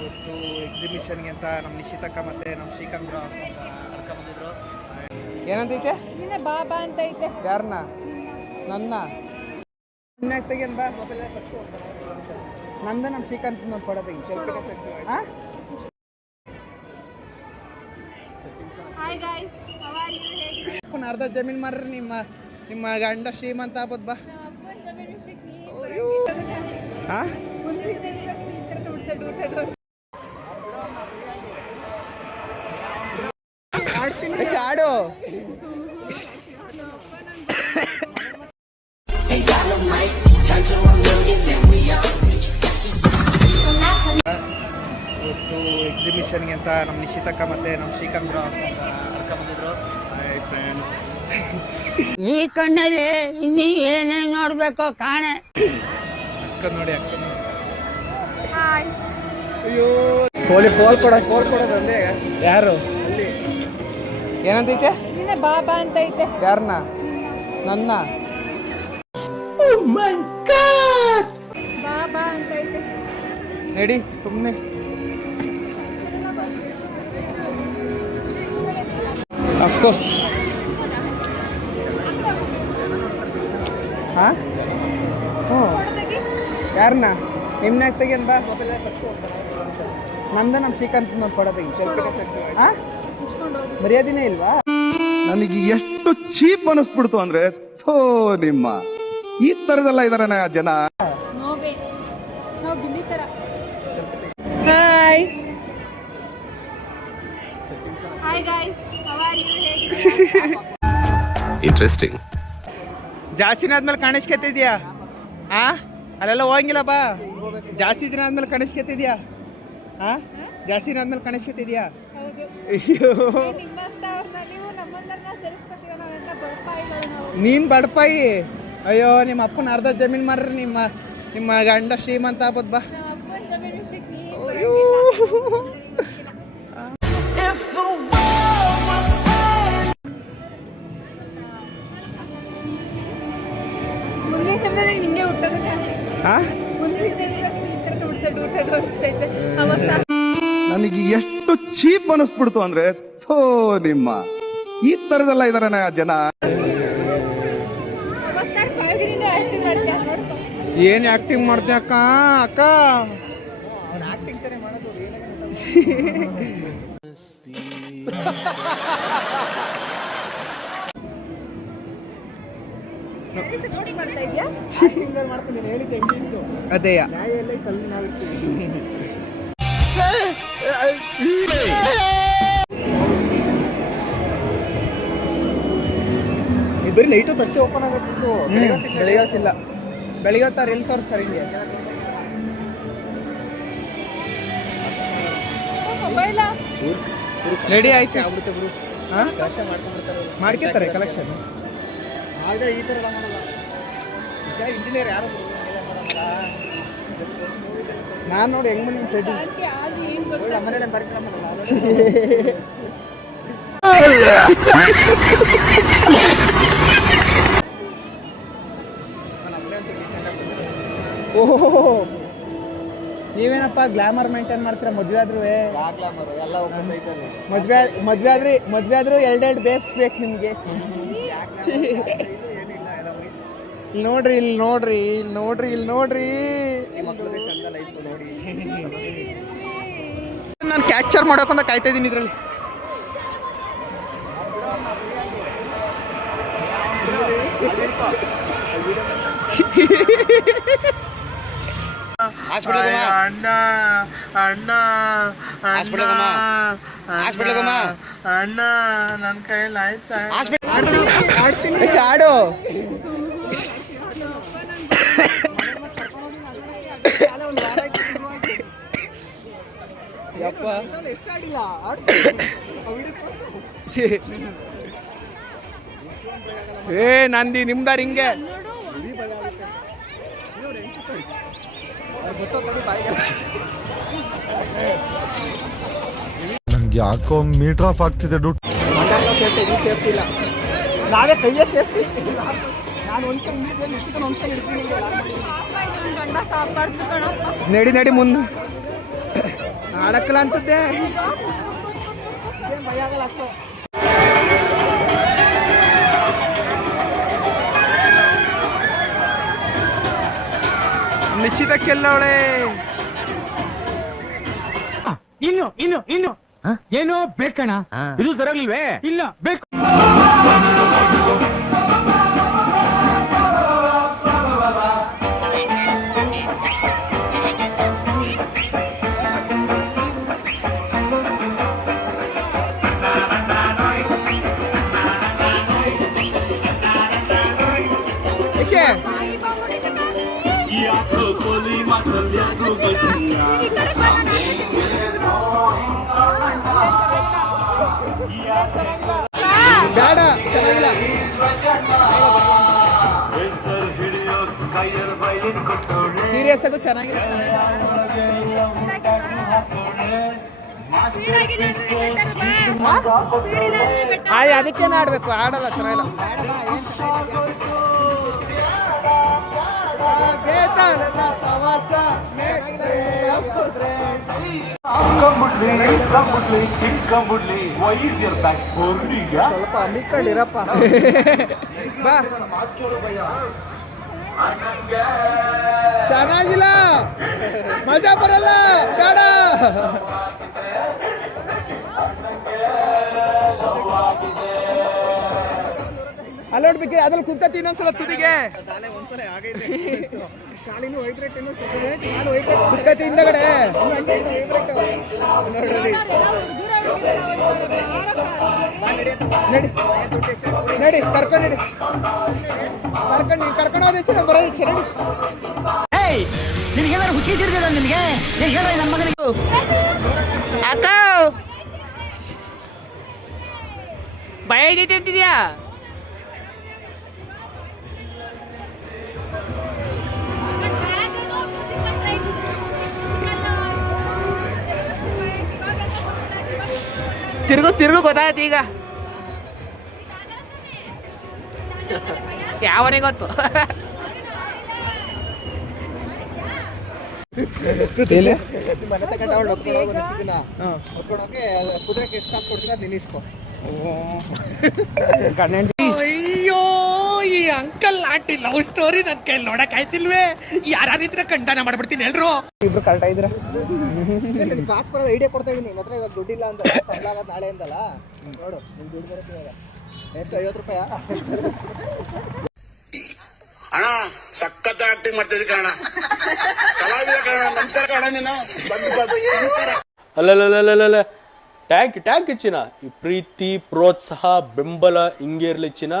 ಇವತ್ತು ಎಕ್ಸಿಬಿಷನ್ಗೆ ಅಂತ ನಮ್ಮ ನಿಶ್ಚಿತಕ್ಕ ಮತ್ತೆ ನಮ್ಮ ಶ್ರೀಕಾಂತ್ ಕರ್ಕೊಂಬಂದಿದ್ರು. ಏನಂತೈತೆ ನಿನ್ನೆ ಬಾಬಾ ಅಂತ ಐತೆ. ಯಾರನ್ನ? ನನ್ನ ತೆಗಿಯನ್ ಬಾ ನಂದ ನಮ್ಮ ಶ್ರೀಕಾಂತ್ ಒಂದು ಫೋಟೋ ತೆಗಿ. Hi guys, how are you? ಹೇಗಿದ್ದೀರಾ? ಅರ್ಧ ಜಮೀನ್ ಮಾರ್ರಿ ನಿಮ್ಮ ಗಂಡ ಶ್ರೀಮಂತ ಆಗ್ಬೋದು ಬಾ. ಅಪ್ಪನ ಜಮೀನು ವಿಷಯಕ್ಕೆ ಹಾಂ ಮುಂದಿನ ಜನ್ಮಕ್ಕೆ ಈ ಥರ ನೋಡ್ತಾ ಆಡ್ತೀನಿ ಆಡು. ಇವತ್ತು ಎಕ್ಸಿಬಿಷನ್ಗೆ ಅಂತ ನಮ್ಮ ನಿಶ್ಚಿತಕ್ಕ ಮತ್ತೆ ನಮ್ಮ ಶ್ರೀಕಾಂತ್ ಕರ್ಕೊಂಬಂದಿದ್ರು. ಹಾಯ್ ಫ್ರೆಂಡ್ಸ್, ಈ ಕಣ್ಣಲ್ಲಿ ಇನ್ನೀ ಏನೇನು ನೋಡ್ಬೇಕು ಕಾಣೆ. ಅಕ್ಕ ನೋಡಿ ಹಾಯ್. ಅಯ್ಯೋ ಕೋಲ್ ಕೊಡೋದು ಅಂದೆ. ಯಾರು ಅಲ್ಲಿ ಏನಂತೈತೆ? ನಿನ್ನೆ ಬಾಬಾ ಅಂತ ಐತೆ. ಯಾರನ್ನ? ನನ್ನ ಬಾಬಾ ಅಂತ ಐತೆ. ನಡಿ ಸುಮ್ಮನೆ. ಅಫ್ಕೋರ್ಸ್. ಹಾಂ ಹ್ಞೂ ಯಾರನ್ನ? ನಿಮ್ನಾಗ ತೆಗಿಯನ್ ಬಾ. ನಂದ ನಮ್ಮ ಶ್ರೀಕಾಂತ್ ಒಂದು ಫೋಟೋ ತೆಗಿ. ಹಾಂ ಮರ್ಯಾದಿನೇ ಇಲ್ವಾ? ನನಗೆ ಎಷ್ಟು ಚೀಪ್ ಅನಿಸ್ಬಿಡ್ತು ಅಂದ್ರೆ, ಥೋ ನಿಮ್ಮ ಈ ತರದೆಲ್ಲ ಇದಾರೆ ಜನ. ನೋವೇ ನಾವು ಗಿಲ್ಲಿ ತರ. Hi hi guys, how are you? ಹೇಗಿದ್ದೀರಾ? ಇಂಟ್ರೆಸ್ಟಿಂಗ್. ಜಾಸ್ತಿ ದಿನ ಆದ್ಮೇಲೆ ಕಾಣಿಸ್ಕೊತಿದ್ಯಾ? ಹಾಂ ಅಲ್ಲೆಲ್ಲ ಹೋಗಂಗಿಲ್ಲ ಬಾ. ಜಾಸ್ತಿ ದಿನ ಆದ್ಮೇಲೆ ಕಾಣಿಸ್ಕೊತಿದ್ಯಾ? ಹಾಂ ಜಾಸ್ತಿ ದಿನ ಆದ್ಮೇಲೆ ಕಾಣಿಸ್ಕೊತಿದ್ಯಾ? ಹೌದು. ಅಯ್ಯೋ ನಿಮ್ಮಂತವ್ರನ್ನ ನೀವು ನಮ್ಮನ್ನ ಸೇರಿಸ್ಕೊತೀರ. ನಾವೆಲ್ಲ ಬಡಪಾಯಿಗಳು ನಾವು. ನೀನು ಬಡಪಾಯಿ. ಅಯ್ಯೋ ನಿಮ್ಮ ಅಪ್ಪನ ಅರ್ಧ ಜಮೀನು ಮಾರ್ರಿ ನಿಮ್ಮ ಗಂಡ ಶ್ರೀಮಂತ ಆಗ್ಬೋದು ಬಾ. ನಮ್ಮ ಅಪ್ಪನ ಜಮೀನು ವಿಷಯಕ್ಕೆ ಅಯ್ಯೋ ಮುಂದಿನ ಜನ್ಮದಾಗ ನಿಂಗೆ ಹುಟ್ಟೋದು. ಹಾಂ ಮುಂದಿನ ಜನ್ಮದಾಗ ಈ ಥರ ಹುಟ್ಟೋದು ಅನಿಸ್ತೈತೆ. ಅವತ್ತ ನನಗೆ ಎಷ್ಟು ಚೀಪ್ ಅನಿಸ್ಬಿಡ್ತು ಅಂದ್ರೆ, ಥೋ ನಿಮ್ಮ ಈ ತರದೆಲ್ಲ ಇದಾರೆ ಜನ. ಏನು ಆ್ಯಕ್ಟಿಂಗ್ ಮಾಡ್ತೀಯ ಅಕ್ಕ? ಆ್ಯಕ್ಟಿಂಗ್ ತಾನೇ ಮಾಡೋದು. ಮಾಡ್ತಾ ಇದೆಯಾ? ಮಾಡ್ತೀನಿ ಹೇಳಿದ್ದೆ ಹೆಂಗಿತ್ತು ಅದೇಯ ನ್ಯಾಯ ಎಲ್ಲ ಅಲ್ಲಿ ನಾವಿರ್ತೀವಿ. ಬರೀ ಲೈಟ್ ಹೊತ್ತು ಅಷ್ಟೇ ಓಪನ್ ಆಗೋದು. ಬೆಳಿಗ್ಗಿಲ್ಲ. ಬೆಳಿಗ್ಗೆ ಹೊತ್ತಾರ ಎಲ್ಲಿ ತೋರಿಸ್ತಾರೆ ಹಿಂಗೆ? ಮೊಬೈಲ ರೆಡಿ ಆಯ್ತು. ಆಗ್ಬಿಡುತ್ತೆ ಗುರು. ಹಾಂ ಕಲೆಕ್ಷನ್ ಮಾಡ್ಕೊಂಡ್ಬಿಡ್ತಾರೆ, ಮಾಡ್ಕೊತಾರೆ ಕಲೆಕ್ಷನ್. ಆದ್ರೆ ಈ ತರ ಮಾಡಲ್ಲ. ಈಗ ಇಂಜಿನಿಯರ್ ಯಾರು ನಾನು ನೋಡಿ ಹೆಂಗ್ ಬಂದು ಚಡ್ಡಿ ಆಂಟಿ ಆದ್ರೂ ಏನ್ ಗೊತ್ತಾ? ಮನೇಲಿ ಬರೀತಾರೆ. ಓಹೋ ನೀವೇನಪ್ಪ ಗ್ಲಾಮರ್ ಮೇಂಟೈನ್ ಮಾಡ್ತೀರಾ? ಮದ್ವೆ ಆದ್ರೂ ಮದ್ವೆ ಆದ್ರೂ ಎರಡೆರಡು ಬೇಬ್ಸ್ ಬೇಕು ನಿಮ್ಗೆ. ಇಲ್ಲಿ ನೋಡ್ರಿ ಚಂದ ಲೈಫ್ ನೋಡಿ. ನಾನು ಕ್ಯಾಪ್ಚರ್ ಮಾಡೋಕಂತ ಕಾಯ್ತಾ ಇದ್ದೀನಿ ಇದ್ರಲ್ಲಿ. ಅಣ್ಣ ನನ್ನ ಕೈಯಲ್ಲಿ ಆಯ್ತಾ? ಆಡ್ತೀನಿ ಆಡು. ಏ ನಂದಿ ನಿಮ್ದಾರ ಹಿಂಗೆ. ನನ್ಗೆ ಯಾಕೋ ಮೀಟರ್ ಆಫ್ ಆಗ್ತಿದೆ ದುಡ್ಡು. ಸೇಫ್ಟಿ ಇಲ್ಲ. ನಾವೇ ಕೈಯೇ ಸೇಫ್ಟಿ. ನಾನು ಒಂದು ಕೈ ಹಿಡಿದು ಇಷ್ಟು ಒಂದು ಕೈ ಹಿಡ್ತೀನಿ. ಗಂಡ ಕಾಪಾಡ್ತು ಕಣಪ್ಪ. ನಡಿ ಮುಂದೆ. ಆಡಕ್ಕಲ್ಲ ಅಂತದ್ದೆ. ನಿಶ್ಚಿತಕ್ಕೆಲ್ಲವಳೆ ಇನ್ನು ಏನೋ ಬೇಕಣ್ಣ. ಇದು ತರಲಿಲ್ವೇ? ಇಲ್ಲ ಬೇಕು. ಏಕೆ ಬೇಡ, ಚೆನ್ನಾಗಿಲ್ಲ. ಸೀರಿಯಸ್ ಆಗು ಚೆನ್ನಾಗಿಲ್ಲ. ಅದಕ್ಕೇನೆ ಆಡ್ಬೇಕು, ಆಡಲ್ಲ ಚೆನ್ನಾಗಿಲ್ಲ. ಸ್ವಲ್ಪ ಅಂಬಿಕೊಂಡಿರಪ್ಪ. ಬಾ, ಚೆನ್ನಾಗಿಲ್ಲ, ಮಜಾ ಬರಲ್ಲ, ಬೇಡ. ಅಲ್ಲಿ ನೋಡ್ಬೇಕ್ರಿ, ಅದ್ರಲ್ಲಿ ಕುಂತತಿ ಇನ್ನೊಂದ್ಸಲ ತುದಿಗೆ ಕುಂತತಿ ಹಿಂದಗಡೆ. ನಡಿ ಕರ್ಕೊಂಡು ಹೋದ ಹೆಚ್ಚು ನಾವು ಬರೋದು ಹೆಚ್ಚು. ನಡಿ ನಿನಗೇನಾದ್ರು ಹುಚ್ಚಿ ತಿರ್ಗದ ನಿನಗೆ? ಹೇಳ ನಮ್ಮ ಮಗನಿಗೆ. ಅಕ್ಕ ಭಯ ಇದೈತೆ ಅಂತಿದ್ಯಾ? ತಿರುಗು ಗೊತ್ತಾಯ್ತು ಈಗ. ಯಾವನೇ ಗೊತ್ತು. ಮನೆ ತಗೊಂಡು ಕುದುರೆಗೆ ಎಷ್ಟು ಕಾಸು ಕೊಡ್ತೀರ ನಿಲ್ಲಿಸ್ಕೊ. ಅಯ್ಯೋ, ಈ ಅಂಕಲ್ ಆಂಟಿ ಲವ್ ಸ್ಟೋರಿ ನನ್ ಕೈಲಿ ನೋಡಕ್ ಆಯ್ತಿಲ್ವೇ? ಯಾರಿದ್ರೆ ಖಂಡನ ಮಾಡ್ಬಿಡ್ತೀನಿ ಎಲ್ರು. ಇಬ್ರು ಕರೆಕ್ಟ್ ಇದ್ರ ಕಾಸು ಬರೋದು ಐಡಿಯಾ ಕೊಡ್ತಾ ಇದೀನಿ. ನಿನ್ನ ಹತ್ರ ಇವಾಗ ದುಡ್ಡಿಲ್ಲ ಅಂತ ನಾಳೆ ಅಂದಲ್ಲ. ನೋಡು ನಿನ್ ದುಡ್ಡು ಬರುತ್ತೆ ಇವಾಗ. ಎಷ್ಟು 50 ರೂಪಾಯಿ ಅಣ್ಣ? ಸಖತ್ ಆಕ್ಟಿಂಗ್ ಮಾಡ್ತಿದ್ದೆ ಕಣ, ಕಲಾವಿದ ಕಣ. ನಮಸ್ಕಾರ ಕಣ, ನೀನು ಅಲ್ಲಲ್ಲಲ್ಲಲ್ಲ ಟ್ಯಾಂಕ್ ಇಚ್ಚಿನ ಈ ಪ್ರೀತಿ ಪ್ರೋತ್ಸಾಹ ಬೆಂಬಲ ಹಿಂಗೆ ಇರ್ಲಿ ಚಿನ್ನ.